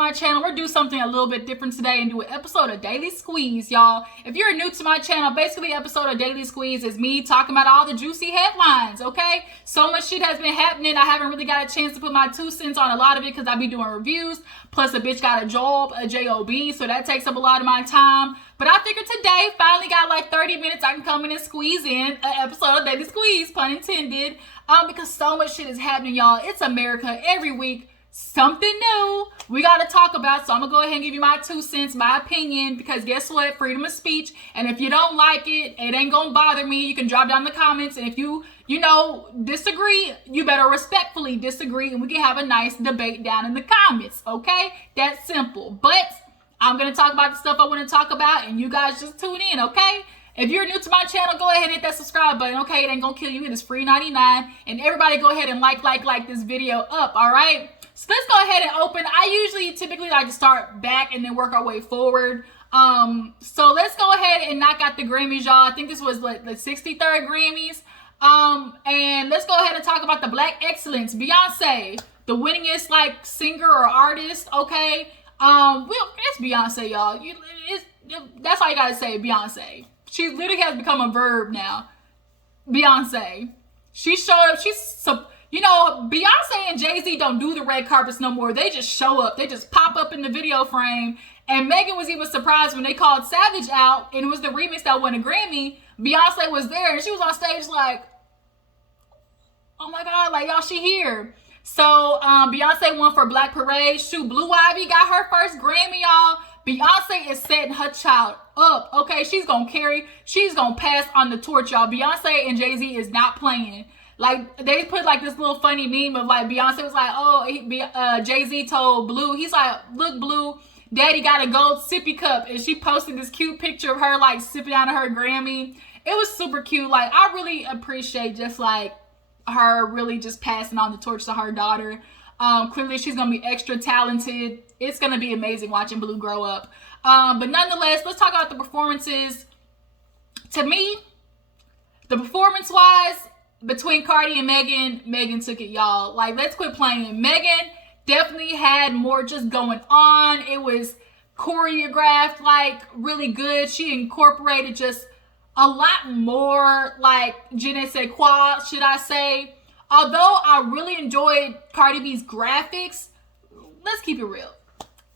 my channel, we're gonna do something a little bit different today and do an episode of Daily Squeeze, y'all. If you're new to my channel, basically episode of Daily Squeeze is me talking about all the juicy headlines, okay? So much shit has been happening. I haven't really got a chance to put my 2 cents on a lot of it because I be doing reviews. Plus, a bitch got a job, a job, so that takes up a lot of my time. But I figured today, finally got like 30 minutes, I can come in and squeeze in an episode of Daily Squeeze, pun intended. Because so much shit is happening, y'all. It's America. Every week, something new we gotta talk about. So I'm gonna go ahead and give you my 2 cents, my opinion, because guess what? Freedom of speech. And if you don't like it, it ain't gonna bother me. You can drop down the comments. And if you disagree, you better respectfully disagree, and we can have a nice debate down in the comments, okay? That's simple. But I'm gonna talk about the stuff I want to talk about, and you guys just tune in, okay? If you're new to my channel, go ahead and hit that subscribe button, okay? It ain't gonna kill you. It is free 99. And everybody go ahead and like this video up, all right? So let's go ahead and open. I typically like to start back and then work our way forward. So let's go ahead and knock out the Grammys, y'all. I think this was like the 63rd Grammys. And let's go ahead and talk about the Black Excellence. Beyonce, the winningest like singer or artist, okay? Well, it's Beyonce, y'all. That's all you gotta say, Beyonce. She literally has become a verb now. Beyonce. She showed up. Beyonce and Jay-Z don't do the red carpets no more. They just show up. They just pop up in the video frame. And Megan was even surprised when they called Savage out, and it was the remix that won a Grammy. Beyonce was there, and she was on stage like, oh my God, like, y'all, she here. So, Beyonce won for Black Parade. Shoot, Blue Ivy got her first Grammy, y'all. Beyonce is setting her child up, okay? She's gonna pass on the torch, y'all. Beyonce and Jay-Z is not playing. Like, they put like this little funny meme of like, Beyonce was like, oh, Jay-Z told Blue, he's like, look, Blue, Daddy got a gold sippy cup. And she posted this cute picture of her like sipping out of her Grammy. It was super cute. Like, I really appreciate just like her really just passing on the torch to her daughter. Clearly she's gonna be extra talented. It's gonna be amazing watching Blue grow up. But nonetheless, let's talk about the performances. To me, the performance-wise, between Cardi and Megan took it, y'all. Like, let's quit playing. Megan definitely had more just going on. It was choreographed, like, really good. She incorporated just a lot more, like, je ne sais quoi, should I say. Although I really enjoyed Cardi B's graphics, let's keep it real.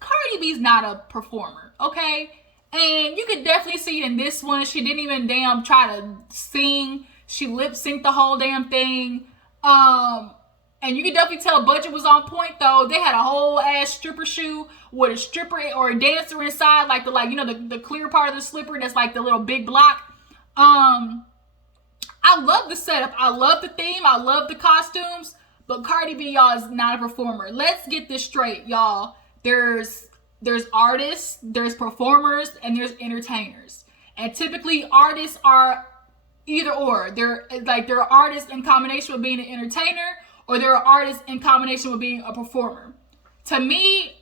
Cardi B's not a performer, okay? And you could definitely see it in this one. She didn't even damn try to sing. She lip-synced the whole damn thing. And you can definitely tell budget was on point, though. They had a whole ass stripper shoe with a stripper or a dancer inside, like the clear part of the slipper that's like the little big block. I love the setup. I love the theme. I love the costumes. But Cardi B, y'all, is not a performer. Let's get this straight, y'all. There's artists, there's performers, and there's entertainers. And typically, artists are either or. They're artists in combination with being an entertainer, or they're artists in combination with being a performer. To me,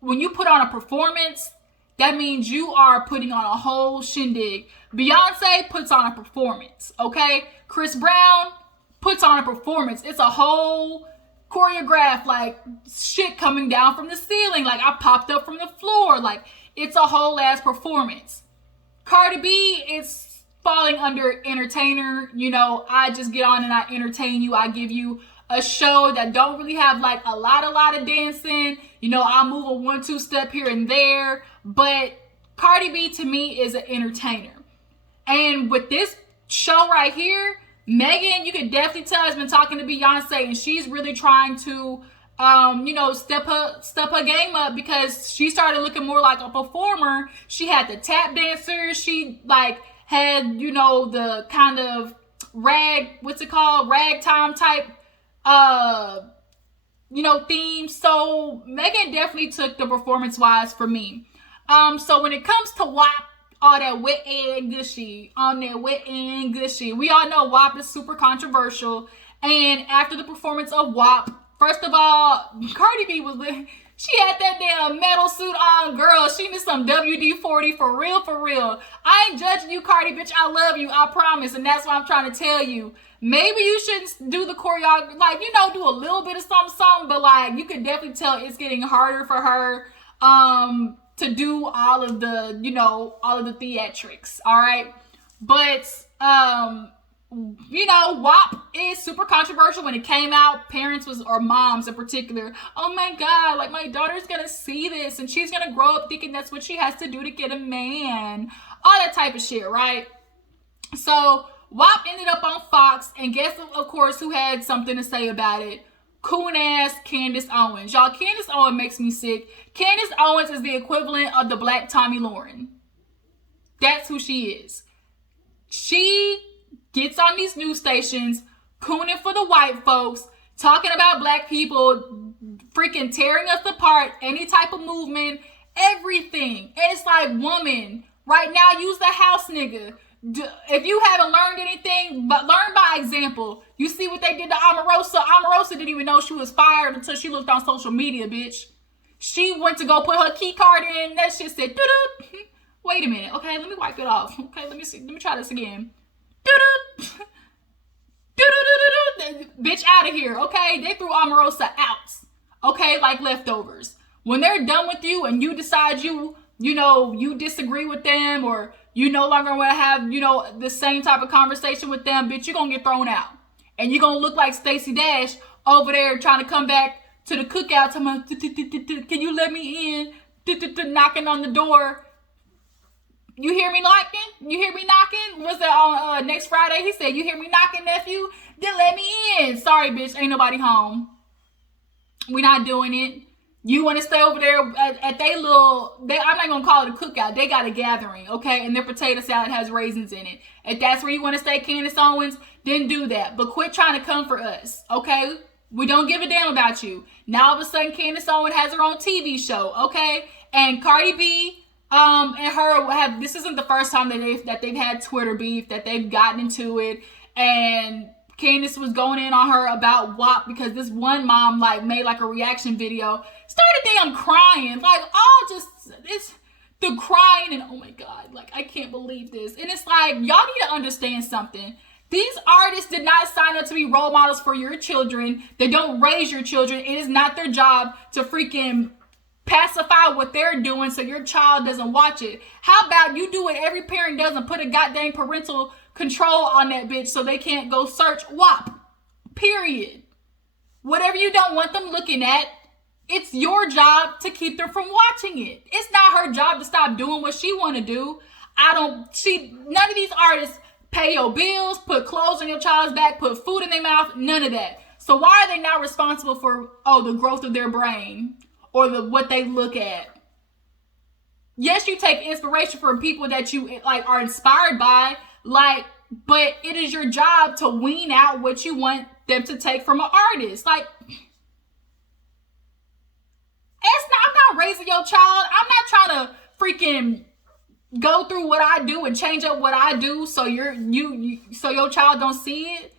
when you put on a performance, that means you are putting on a whole shindig. Beyonce puts on a performance, okay? Chris Brown puts on a performance. It's a whole choreographed, like, shit coming down from the ceiling. Like, I popped up from the floor. Like, it's a whole ass performance. Cardi B is falling under entertainer. I just get on and I entertain you. I give you a show that don't really have, like, a lot of dancing. I move a 1-2 step here and there. But Cardi B, to me, is an entertainer. And with this show right here, Megan, you can definitely tell, has been talking to Beyonce, and she's really trying to, step her game up, because she started looking more like a performer. She had the tap dancers. She had, the kind of ragtime type, theme. So Megan definitely took the performance-wise for me. So when it comes to WAP, all that wet and gushy, we all know WAP is super controversial. And after the performance of WAP, first of all, Cardi B She had that damn metal suit on, girl. She needs some WD-40 for real, for real. I ain't judging you, Cardi, bitch. I love you, I promise. And that's what I'm trying to tell you. Maybe you shouldn't do the choreography, like, you know, do a little bit of something, but like, you could definitely tell it's getting harder for her to do all of the, you know, all of the theatrics, all right? But, you know, WAP is super controversial when it came out. Parents or moms in particular, oh my God, like my daughter's gonna see this and she's gonna grow up thinking that's what she has to do to get a man. All that type of shit, right? So WAP ended up on Fox, and guess, of course, who had something to say about it? Coon ass Candace Owens. Y'all, Candace Owens makes me sick. Candace Owens is the equivalent of the black Tommy Lauren. That's who she is. She gets on these news stations, cooning for the white folks, talking about black people, freaking tearing us apart, any type of movement, everything. And it's like, woman, right now, use the house nigga. If you haven't learned anything, but learn by example. You see what they did to Omarosa? Omarosa didn't even know she was fired until she looked on social media, bitch. She went to go put her key card in. That shit said, doo-doo. Wait a minute. Okay, let me wipe it off. Okay, let me see. Let me try this again. Doo-doo. Doo-doo-doo-doo-doo. Bitch, out of here. Okay, they threw Omarosa out. Okay, like leftovers. When they're done with you and you decide you know, you disagree with them, or you no longer want to have, you know, the same type of conversation with them, bitch, you're going to get thrown out. And you're going to look like Stacey Dash over there trying to come back to the cookout. Can you let me in? Knocking on the door. You hear me knocking? You hear me knocking? What's that on next Friday? He said, you hear me knocking, nephew? Then let me in. Sorry, bitch. Ain't nobody home. We not doing it. You want to stay over there at they little, I'm not going to call it a cookout. They got a gathering, okay? And their potato salad has raisins in it. If that's where you want to stay, Candace Owens, then do that. But quit trying to come for us, okay? We don't give a damn about you. Now, all of a sudden, Candace Owens has her own TV show, okay? And Cardi B and her have, this isn't the first time that they've had Twitter beef, that they've gotten into it. And Candace was going in on her about WAP because this one mom like made like a reaction video, started damn crying, like all just it's the crying and oh my God, like I can't believe this. And it's like, y'all need to understand something. These artists did not sign up to be role models for your children. They don't raise your children. It is not their job to freaking pacify what they're doing so your child doesn't watch it. How about you do what every parent does and put a goddamn parental control on that bitch so they can't go search WAP. Period. Whatever you don't want them looking at, it's your job to keep them from watching it. It's not her job to stop doing what she want to do. None of these artists pay your bills, put clothes on your child's back, put food in their mouth, none of that. So why are they not responsible for, the growth of their brain or what they look at? Yes, you take inspiration from people that you like are inspired by, but it is your job to wean out what you want them to take from an artist. Like, I'm not raising your child. I'm not trying to freaking go through what I do and change up what I do so so your child don't see it.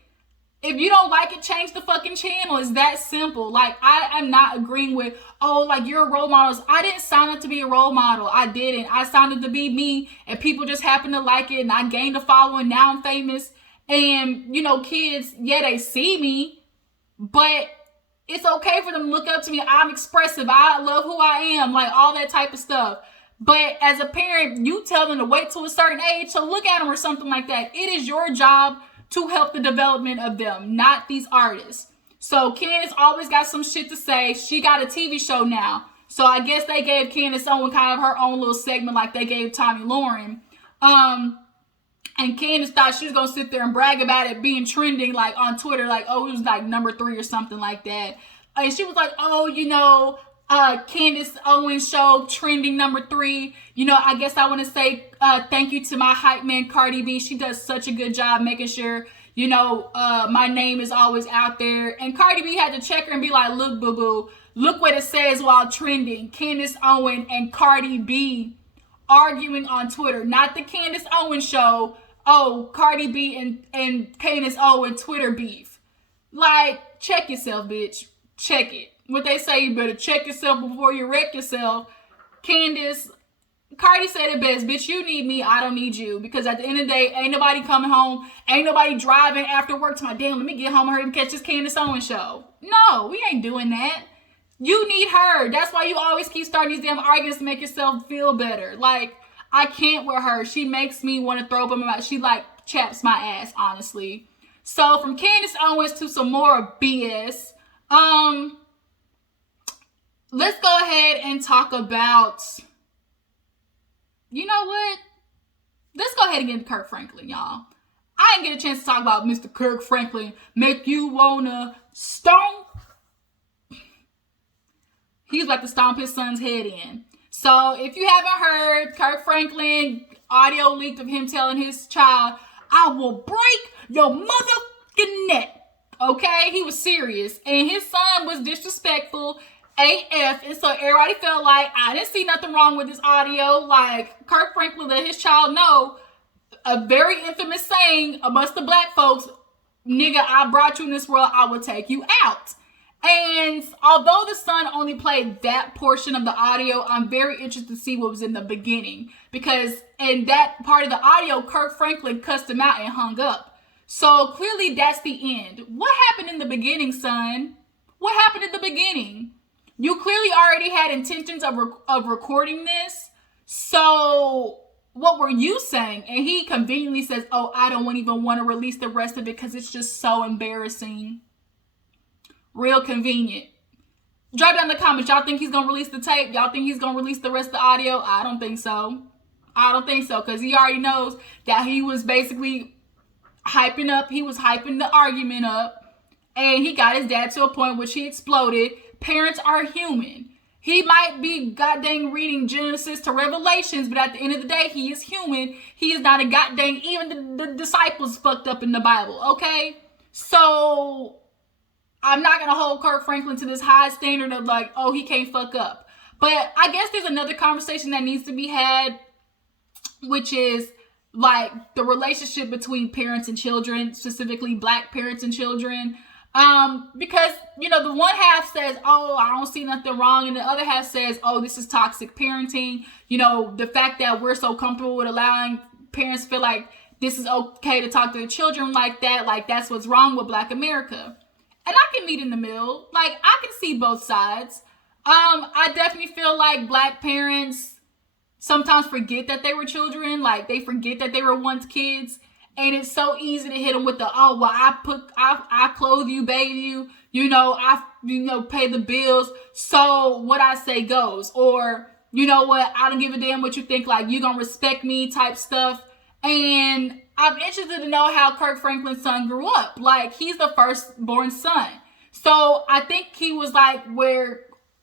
If you don't like it, change the fucking channel. It's that simple. Like, I am not agreeing with, like you're a role model. I didn't sign up to be a role model. I didn't. I signed up to be me, and people just happen to like it, and I gained a following. Now I'm famous. And, kids, yeah, they see me, but it's okay for them to look up to me. I'm expressive. I love who I am, like all that type of stuff. But as a parent, you tell them to wait till a certain age to look at them or something like that. It is your job to help the development of them, not these artists. So Candace always got some shit to say. She got a TV show now. So I guess they gave Candace Owens kind of her own little segment like they gave Tommy Lauren. And Candace thought she was going to sit there and brag about it being trending like on Twitter, like, it was like number 3 or something like that. And she was like, Candace Owens show trending number 3. I guess I want to say thank you to my hype man, Cardi B. She does such a good job making sure, my name is always out there. And Cardi B had to check her and be like, look, boo-boo, look what it says while trending. Candace Owens and Cardi B arguing on Twitter. Not the Candace Owens show. Cardi B and Candace Owens Twitter beef. Like, check yourself, bitch. Check it. what they say, you better check yourself before you wreck yourself. Cardi said it best, bitch, you need me, I don't need you. Because at the end of the day, ain't nobody coming home, ain't nobody driving after work to my damn, let me get home and hurry and catch this Candace Owens show. No, we ain't doing that. You need her. That's why you always keep starting these damn arguments to make yourself feel better. Like, I can't with her. She makes me want to throw up in my mouth. She, like, chaps my ass, honestly. So, from Candace Owens to some more BS, let's go ahead and talk about, you know what? Let's go ahead and get into Kirk Franklin, y'all. I didn't get a chance to talk about Mr. Kirk Franklin. Make you wanna stomp. He's about to stomp his son's head in. So if you haven't heard, Kirk Franklin, audio leaked of him telling his child, I will break your motherfucking neck. Okay? He was serious. And his son was disrespectful AF. And so everybody felt like, I didn't see nothing wrong with this audio. Like, Kirk Franklin let his child know a very infamous saying amongst the black folks, nigga, I brought you in this world, I will take you out. And although the son only played that portion of the audio, I'm very interested to see what was in the beginning. Because in that part of the audio, Kirk Franklin cussed him out and hung up. So clearly that's the end. What happened in the beginning, son? What happened in the beginning? You clearly already had intentions of recording this. So what were you saying? And he conveniently says, oh, I don't even want to release the rest of it because it's just so embarrassing. Real convenient. Drop down in the comments. Y'all think he's going to release the tape? Y'all think he's going to release the rest of the audio? I don't think so. I don't think so. Because he already knows that he was basically hyping up. He was hyping the argument up. And he got his dad to a point which he exploded. Parents are human. He might be goddamn reading Genesis to Revelations, but at the end of the day, he is human. He is not a goddamn, even the disciples fucked up in the Bible, okay? So I'm not going to hold Kirk Franklin to this high standard of like, oh, he can't fuck up. But I guess there's another conversation that needs to be had, which is like the relationship between parents and children, specifically black parents and children. Because, you know, the one half says, oh, I don't see nothing wrong. And the other half says, oh, this is toxic parenting. You know, the fact that we're so comfortable with allowing parents to feel like this is okay to talk to their children like that. Like that's what's wrong with Black America. And I can meet in the middle. Like I can see both sides. I definitely feel like black parents sometimes forget that they were children. Like they forget that they were once kids. And it's so easy to hit them with the, oh, well, I clothe you, bathe you, I pay the bills. So what I say goes. Or, you know what, I don't give a damn what you think, like, you gonna respect me type stuff. And I'm interested to know how Kirk Franklin's son grew up. Like, he's the firstborn son. So I think he was like where,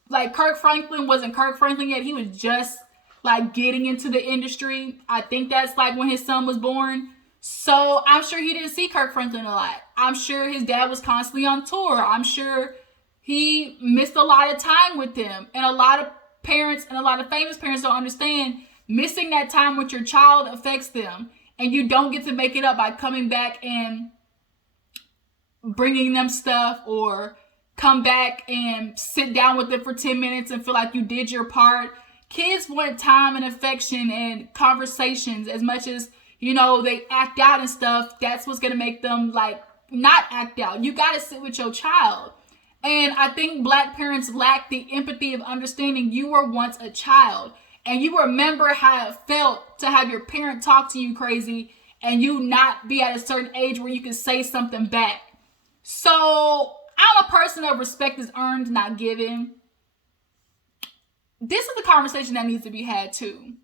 like, Kirk Franklin wasn't Kirk Franklin yet. He was just, like, getting into the industry. I think that's, like, when his son was born. So I'm sure he didn't see Kirk Franklin a lot. I'm sure his dad was constantly on tour. I'm sure he missed a lot of time with them. And a lot of parents and a lot of famous parents don't understand missing that time with your child affects them. And you don't get to make it up by coming back and bringing them stuff or come back and sit down with them for 10 minutes and feel like you did your part. Kids want time and affection and conversations as much as they act out and stuff. That's what's going to make them, like, not act out. You got to sit with your child. And I think black parents lack the empathy of understanding you were once a child. And you remember how it felt to have your parent talk to you crazy and you not be at a certain age where you can say something back. So I'm a person of respect is earned, not given. This is the conversation that needs to be had too.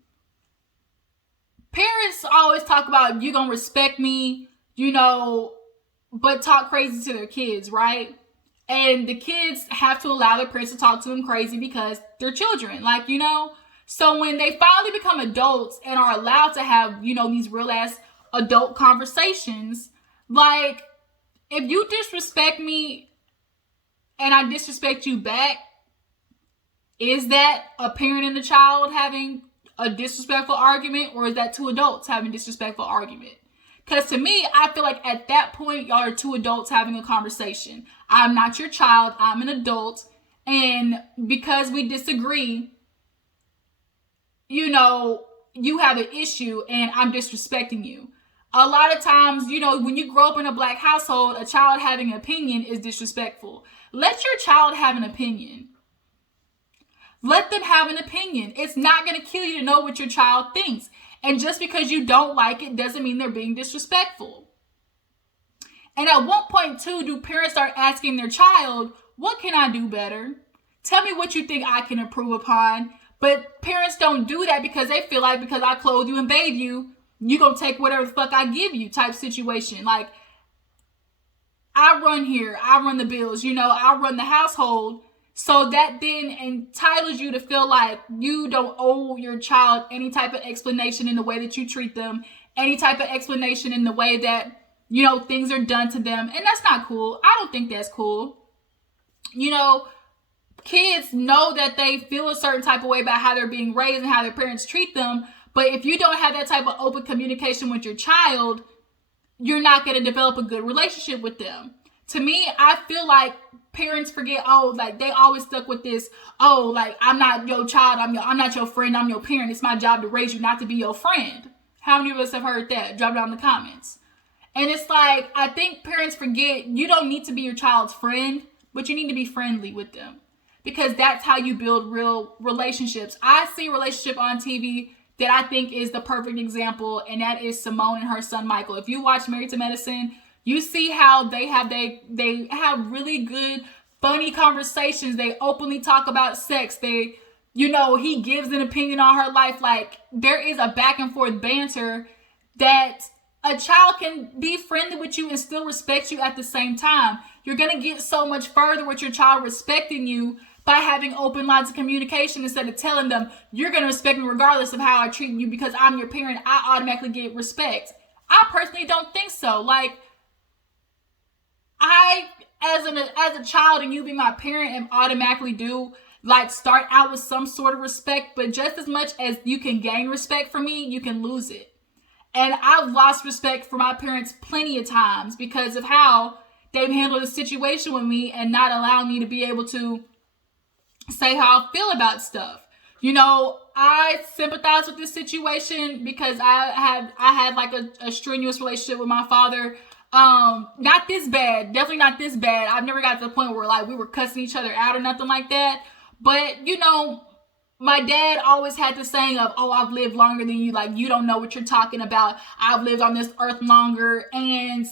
Parents always talk about, you gonna respect me, but talk crazy to their kids, right? And the kids have to allow their parents to talk to them crazy because they're children, So when they finally become adults and are allowed to have, these real ass adult conversations, like, if you disrespect me and I disrespect you back, is that a parent and a child having a disrespectful argument, or is that two adults having a disrespectful argument? Because to me, I feel like at that point, y'all are two adults having a conversation. I'm not your child. I'm an adult. and because we disagree, you know, you have an issue and I'm disrespecting you. A lot of times, you know, when you grow up in a black household, a child having an opinion is disrespectful. Let your child have an opinion. Let them have an opinion. It's not going to kill you to know what your child thinks. And just because you don't like it doesn't mean they're being disrespectful. And at what point, too, do parents start asking their child, what can I do better? Tell me what you think I can improve upon. But parents don't do that because they feel like because I clothe you and bathe you, you gonna take whatever the fuck I give you type situation. Like, I run here, I run the bills, you know, I run the household. So that then entitles you to feel like you don't owe your child any type of explanation in the way that you treat them, any type of explanation in the way that, you know, things are done to them. And that's not cool. I don't think that's cool. You know, kids know that they feel a certain type of way about how they're being raised and how their parents treat them. But if you don't have that type of open communication with your child, you're not going to develop a good relationship with them. To me, I feel like parents forget, oh, like they always stuck with this, oh, like I'm not your child, I'm not your friend, I'm your parent. It's my job to raise you, not to be your friend. How many of us have heard that? Drop it down in the comments. And it's like, I think parents forget you don't need to be your child's friend, but you need to be friendly with them. Because that's how you build real relationships. I see a relationship on TV that I think is the perfect example, and that is Simone and her son Michael. If you watch Married to Medicine, you see how they have really good, funny conversations. They openly talk about sex. They, you know, he gives an opinion on her life. Like, there is a back and forth banter that a child can be friendly with you and still respect you at the same time. You're going to get so much further with your child respecting you by having open lines of communication instead of telling them, you're going to respect me regardless of how I treat you because I'm your parent. I automatically get respect. I personally don't think so. Like, I, as a child and you be my parent, am automatically do like start out with some sort of respect, but just as much as you can gain respect from me, you can lose it. And I've lost respect for my parents plenty of times because of how they've handled the situation with me and not allowing me to be able to say how I feel about stuff. You know, I sympathize with this situation because I had like a strenuous relationship with my father. Not this bad, definitely not this bad. I've never got to the point where like we were cussing each other out or nothing like that. But you know, my dad always had the saying of, oh, I've lived longer than you. Like, you don't know what you're talking about. I've lived on this earth longer. And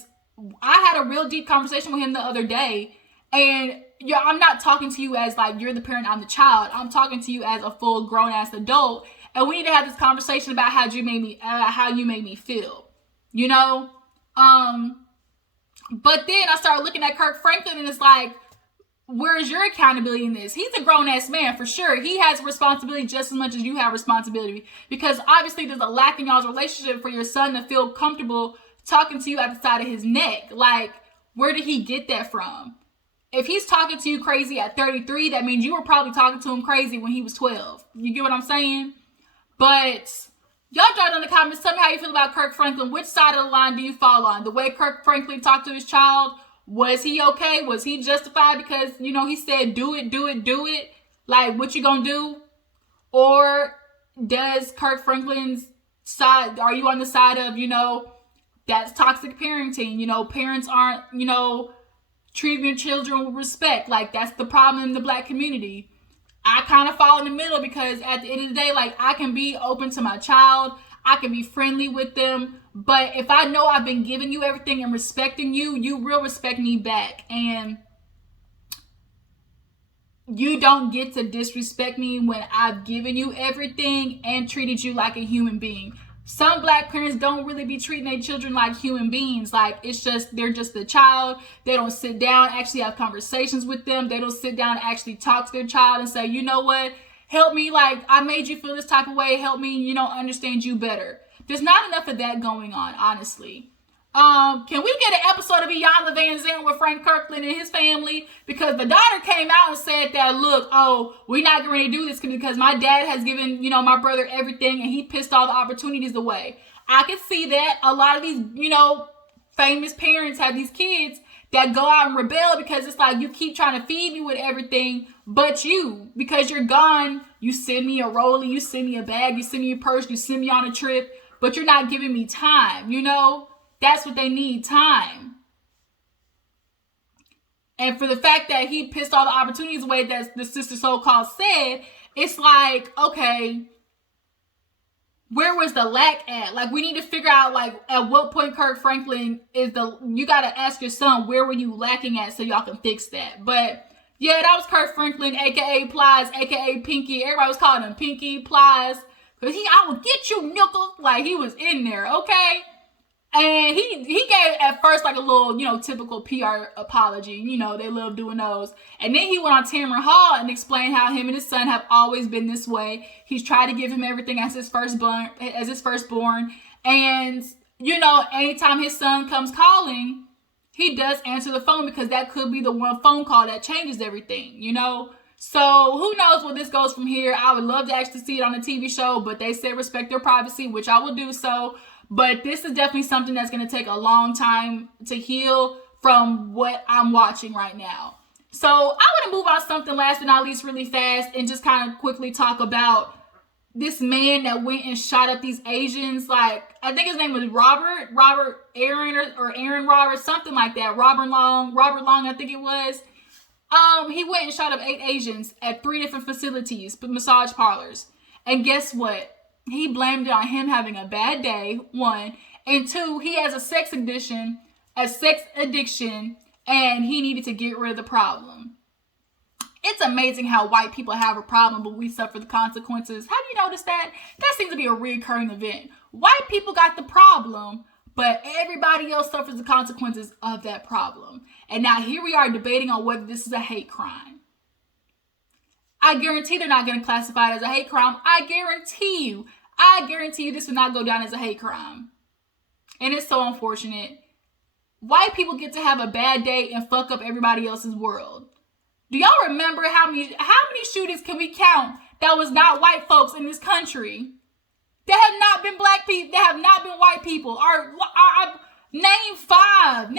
I had a real deep conversation with him the other day. And yeah, I'm not talking to you as like, you're the parent, I'm the child. I'm talking to you as a full grown ass adult. And we need to have this conversation about how you made me feel, you know? But then I started looking at Kirk Franklin and it's like, where's your accountability in this? He's a grown-ass man, for sure. He has responsibility just as much as you have responsibility. Because obviously there's a lack in y'all's relationship for your son to feel comfortable talking to you at the side of his neck. Like, where did he get that from? If he's talking to you crazy at 33, that means you were probably talking to him crazy when he was 12. You get what I'm saying? But y'all drop down in the comments. Tell me how you feel about Kirk Franklin. Which side of the line do you fall on? The way Kirk Franklin talked to his child, was he okay? Was he justified because, you know, he said, do it, do it, do it? Like, what you gonna do? Or does Kirk Franklin's side, are you on the side of, you know, that's toxic parenting? You know, parents aren't, you know, treating their children with respect. Like, that's the problem in the black community. I kind of fall in the middle because at the end of the day, like, I can be open to my child. I can be friendly with them. But if I know I've been giving you everything and respecting you, you will respect me back. And you don't get to disrespect me when I've given you everything and treated you like a human being. Some black parents don't really be treating their children like human beings. Like, it's just, they're just a child. They don't sit down, actually have conversations with them. They don't sit down and actually talk to their child and say, you know what? Help me, like, I made you feel this type of way. Help me, you know, understand you better. There's not enough of that going on, honestly. Can we get an episode of Beyond the Van Zandt with Frank Kirkland and his family? Because the daughter came out and said that, look, oh, we're not going to do this because my dad has given, you know, my brother everything and he pissed all the opportunities away. I can see that a lot of these, you know, famous parents have these kids that go out and rebel because it's like you keep trying to feed me with everything, but because you're gone, you send me a rollie, you send me a bag, you send me a purse, you send me on a trip, but you're not giving me time, you know? That's what they need, time. And for the fact that he pissed all the opportunities away that the sister so-called said, it's like, okay, where was the lack at? Like, we need to figure out, like, at what point Kirk Franklin you got to ask your son, where were you lacking at so y'all can fix that. But, yeah, that was Kirk Franklin, a.k.a. Plies, a.k.a. Pinky. Everybody was calling him Pinky, Plies. Because I will get you, nickel. Like, he was in there, okay? And he gave at first like a little, you know, typical PR apology. You know, they love doing those. And then he went on Tamron Hall and explained how him and his son have always been this way. He's tried to give him everything as his firstborn. And, you know, anytime his son comes calling, he does answer the phone because that could be the one phone call that changes everything, you know? So who knows where this goes from here. I would love to actually see it on a TV show, but they say respect their privacy, which I will do so. But this is definitely something that's going to take a long time to heal from what I'm watching right now. So I want to move on to something last but not least really fast and just kind of quickly talk about this man that went and shot up these Asians. Like, I think his name was Robert Aaron or Aaron Robert, something like that. Robert Long, I think it was. He went and shot up 8 Asians at 3 different facilities, massage parlors. And guess what? He blamed it on him having a bad day, 1. And 2, he has a sex addiction, and he needed to get rid of the problem. It's amazing how white people have a problem, but we suffer the consequences. Have you noticed that? That seems to be a recurring event. White people got the problem, but everybody else suffers the consequences of that problem. And now here we are debating on whether this is a hate crime. I guarantee they're not going to classify it as a hate crime. I guarantee you this will not go down as a hate crime. And it's so unfortunate. White people get to have a bad day and fuck up everybody else's world. Do y'all remember how many shootings can we count that was not white folks in this country? That have not been black people, that have not been white people. Name five.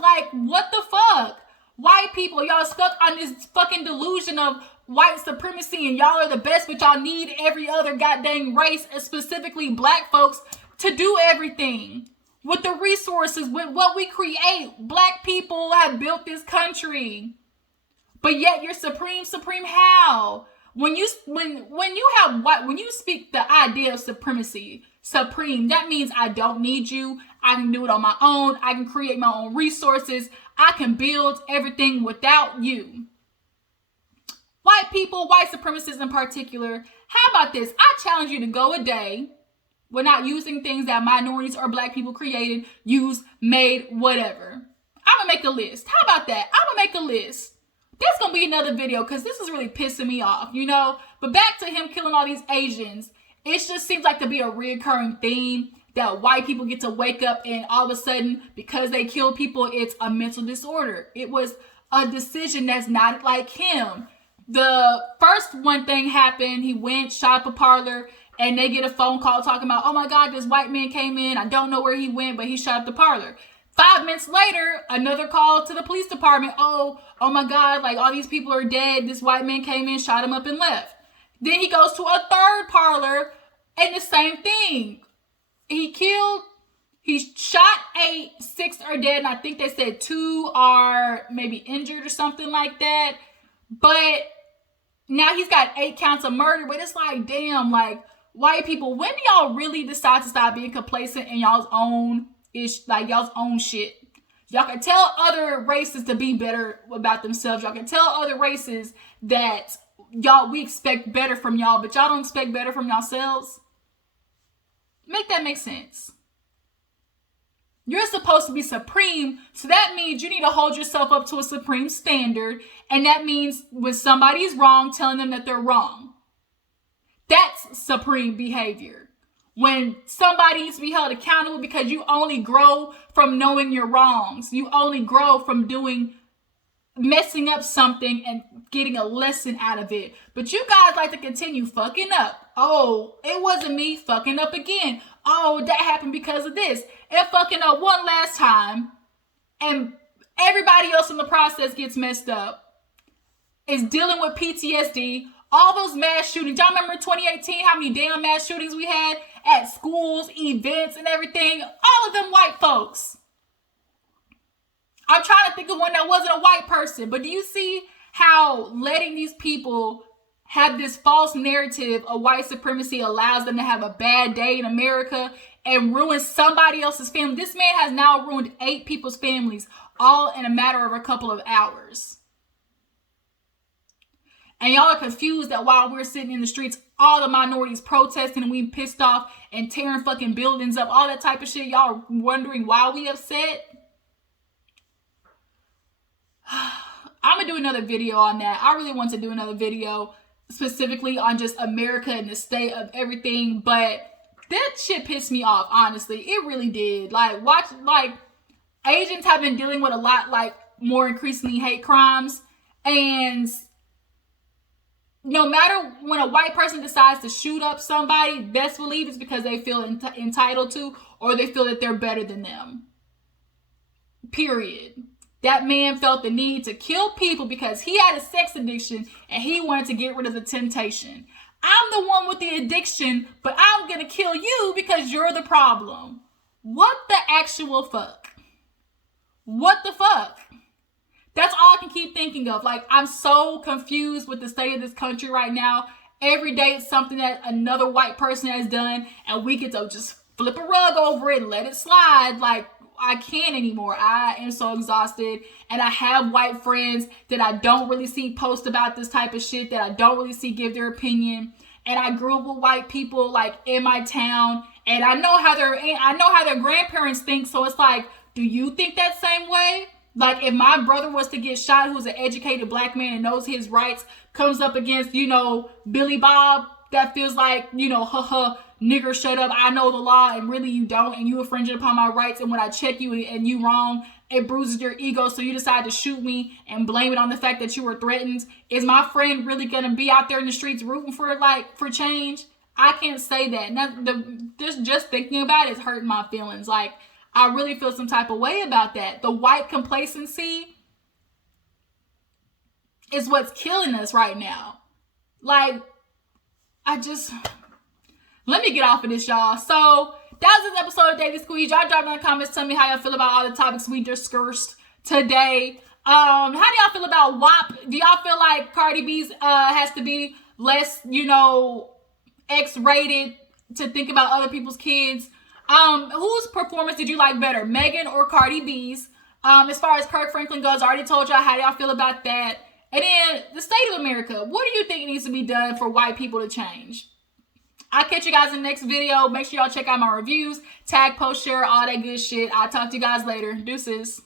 Like, what the fuck? White people, y'all stuck on this fucking delusion of white supremacy and y'all are the best, but y'all need every other goddamn race, specifically black folks, to do everything. With the resources, with what we create, black people have built this country. But yet you're supreme how? When you speak the idea of supreme, that means I don't need you. I can do it on my own. I can create my own resources. I can build everything without you. White people, white supremacists in particular, how about this? I challenge you to go a day without using things that minorities or black people created, used, made, whatever. I'm going to make a list. How about that? I'm going to make a list. This is going to be another video because this is really pissing me off, you know? But back to him killing all these Asians. It just seems like to be a reoccurring theme that white people get to wake up and all of a sudden, because they kill people, it's a mental disorder. It was a decision that's not like him. The first one thing happened, he went, shot up a parlor, and they get a phone call talking about, oh my God, this white man came in. I don't know where he went, but he shot up the parlor. 5 minutes later, another call to the police department. Oh my God, like all these people are dead. This white man came in, shot him up and left. Then he goes to a third parlor and the same thing. He shot 8, 6 are dead, and I think they said 2 are maybe injured or something like that. But now he's got 8 counts of murder, but it's like, damn, like white people, when do y'all really decide to stop being complacent in y'all's own shit? Y'all can tell other races to be better about themselves. Y'all can tell other races that we expect better from y'all, but y'all don't expect better from yourselves. Make that make sense. You're supposed to be supreme, so that means you need to hold yourself up to a supreme standard, and that means when somebody's wrong, telling them that they're wrong. That's supreme behavior. When somebody needs to be held accountable because you only grow from knowing your wrongs. You only grow from messing up something and getting a lesson out of it. But you guys like to continue fucking up. Oh, it wasn't me, fucking up again. Oh, that happened because of this. And fucking up one last time. And Everybody else in the process gets messed up. Is dealing with PTSD. All those mass shootings. Y'all remember 2018, how many damn mass shootings we had at schools, events, and everything? All of them white folks. I'm trying to think of one that wasn't a white person. But do you see how letting these people have this false narrative of white supremacy allows them to have a bad day in America and ruin somebody else's family? This man has now ruined 8 people's families, all in a matter of a couple of hours. And y'all are confused that while we're sitting in the streets, all the minorities protesting and we pissed off and tearing fucking buildings up, all that type of shit, y'all are wondering why we upset? I'm gonna do another video on that. I really want to do another video specifically on just America and the state of everything, but that shit pissed me off, honestly. It really did. Like, Asians have been dealing with a lot, more increasingly hate crimes, and no matter when a white person decides to shoot up somebody, best believe it's because they feel entitled to, or they feel that they're better than them. Period. That man felt the need to kill people because he had a sex addiction and he wanted to get rid of the temptation. I'm the one with the addiction, but I'm going to kill you because you're the problem. What the actual fuck? What the fuck? That's all I can keep thinking of. I'm so confused with the state of this country right now. Every day it's something that another white person has done and we get to just flip a rug over it and let it slide. I can't anymore. I am so exhausted. And I have white friends that I don't really see post about this type of shit, that I don't really see give their opinion. And I grew up with white people in my town, and I know how their grandparents think. So it's do you think that same way? If my brother was to get shot, who's an educated black man and knows his rights, comes up against, Billy Bob, that feels nigger, shut up, I know the law, and really you don't, and you infringing upon my rights, and when I check you and you wrong, it bruises your ego, so you decide to shoot me and blame it on the fact that you were threatened. Is my friend really gonna be out there in the streets rooting for change? I can't say that. Just thinking about it is hurting my feelings. I really feel some type of way about that. The white complacency is what's killing us right now. Let me get off of this, y'all. So that was this episode of Daily Squeeze. Y'all drop in the comments, tell me how y'all feel about all the topics we discussed today. How do y'all feel about WAP? Do y'all feel like Cardi B's has to be less, X-rated to think about other people's kids? Whose performance did you like better, Megan or Cardi B's? As far as Kirk Franklin goes, I already told y'all how y'all feel about that. And then the state of America. What do you think needs to be done for white people to change? I'll catch you guys in the next video. Make sure y'all check out my reviews, tag, post, share, all that good shit. I'll talk to you guys later. Deuces.